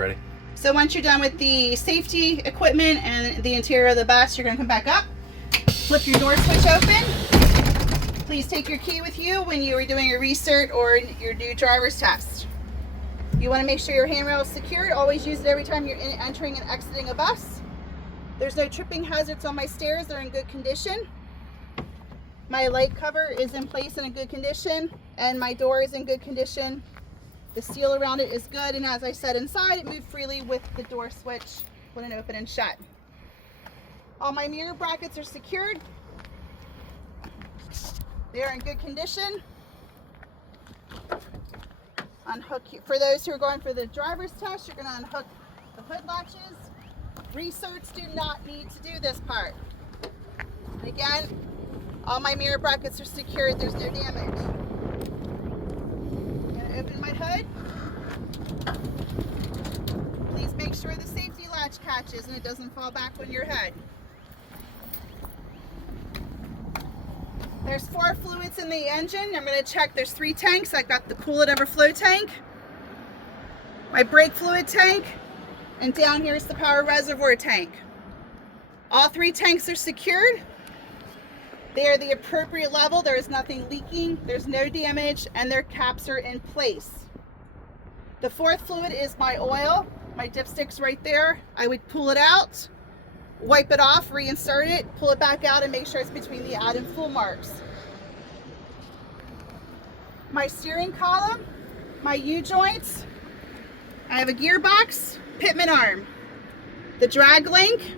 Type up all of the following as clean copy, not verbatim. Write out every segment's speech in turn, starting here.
you're ready. So once you're done with the safety equipment and the interior of the bus, you're going to come back up, flip your door switch open. Please take your key with you when you are doing your recert or your new driver's test. You want to make sure your handrail is secured. Always use it every time you're entering and exiting a bus. There's no tripping hazards on my stairs. They're in good condition. My light cover is in place in a good condition, and my door is in good condition. The seal around it is good, and as I said, inside it moved freely with the door switch when it opened and shut. All my mirror brackets are secured. They are in good condition. Unhook, for those who are going for the driver's test, you're going to unhook the hood latches. Recerts do not need to do this part. And again, all my mirror brackets are secured. There's no damage. Open my hood. Please make sure the safety latch catches and it doesn't fall back on your head. There's 4 fluids in the engine. I'm going to check. There's 3 tanks. I got the coolant overflow tank, my brake fluid tank, and down here is the power reservoir tank. All 3 tanks are secured. They are the appropriate level. There is nothing leaking. There's no damage, and their caps are in place. The 4th fluid is my oil. My dipstick's right there. I would pull it out, wipe it off, reinsert it, pull it back out, and make sure it's between the add and full marks. My steering column, my U-joints. I have a gearbox, pitman arm, the drag link.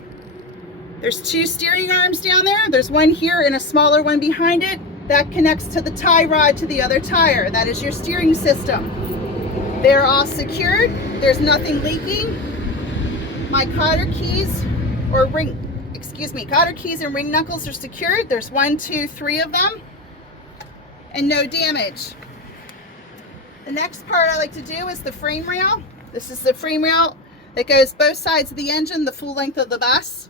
There's 2 steering arms down there. There's one here and a smaller one behind it. That connects to the tie rod to the other tire. That is your steering system. They're all secured. There's nothing leaking. My cotter keys cotter keys and ring knuckles are secured. There's 1, 2, 3 of them, and no damage. The next part I like to do is the frame rail. This is the frame rail that goes both sides of the engine, the full length of the bus.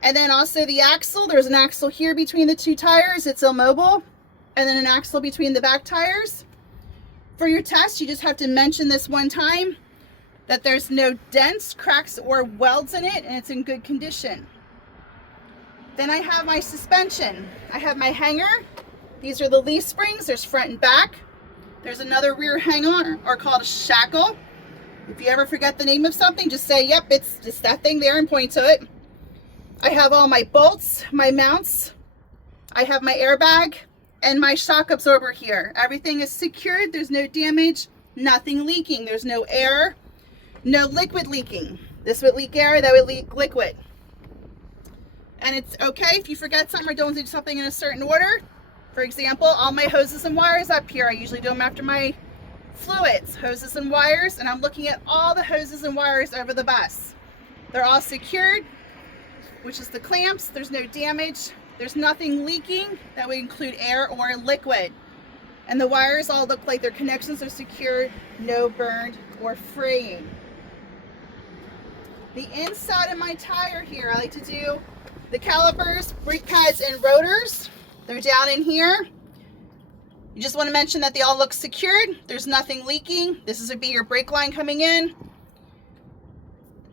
And then also the axle. There's an axle here between the 2 tires. It's immobile. And then an axle between the back tires. For your test, you just have to mention this one time that there's no dents, cracks, or welds in it, and it's in good condition. Then I have my suspension. I have my hanger. These are the leaf springs. There's front and back. There's another rear hanger, or called a shackle. If you ever forget the name of something, just say, yep, it's just that thing there and point to it. I have all my bolts, my mounts. I have my airbag and my shock absorber here. Everything is secured. There's no damage, nothing leaking. There's no air, no liquid leaking. This would leak air, that would leak liquid. And it's okay if you forget something or don't do something in a certain order. For example, all my hoses and wires up here. I usually do them after my fluids, hoses and wires, and I'm looking at all the hoses and wires over the bus. They're all secured, which is the clamps. There's no damage. There's nothing leaking. That would include air or liquid. And the wires all look like their connections are secured, no burned or fraying. The inside of my tire here, I like to do the calipers, brake pads, and rotors. They're down in here. You just want to mention that they all look secured. There's nothing leaking. This would be your brake line coming in.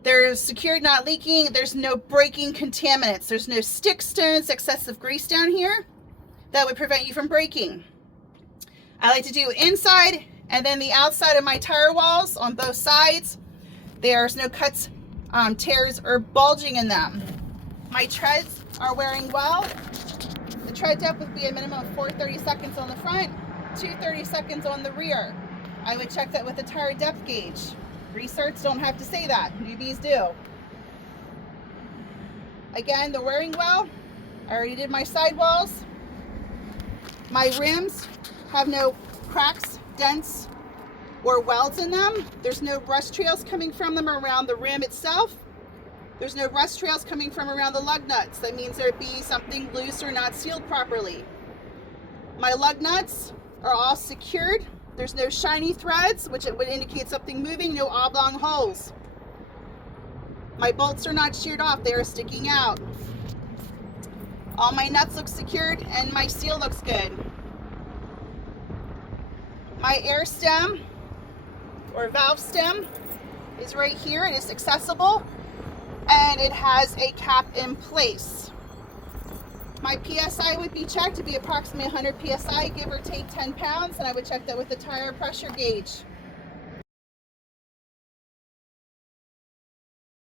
They're secured, not leaking. There's no braking contaminants. There's no stick stones, excessive grease down here that would prevent you from braking. I like to do inside and then the outside of my tire walls on both sides. There's no cuts, tears, or bulging in them. My treads are wearing well. The tread depth would be a minimum of 4 30-seconds on the front, 2 30-seconds on the rear. I would check that with a tire depth gauge. Recerts don't have to say that, newbies do. Again, they're wearing well. I already did my sidewalls. My rims have no cracks, dents, or welds in them. There's no rust trails coming from them around the rim itself. There's no rust trails coming from around the lug nuts. That means there'd be something loose or not sealed properly. My lug nuts are all secured. There's no shiny threads, which it would indicate something moving, no oblong holes. My bolts are not sheared off, they are sticking out. All my nuts look secured and my seal looks good. My air stem or valve stem is right here. It is accessible and it has a cap in place. My PSI would be checked to be approximately 100 PSI, give or take 10 pounds, and I would check that with the tire pressure gauge.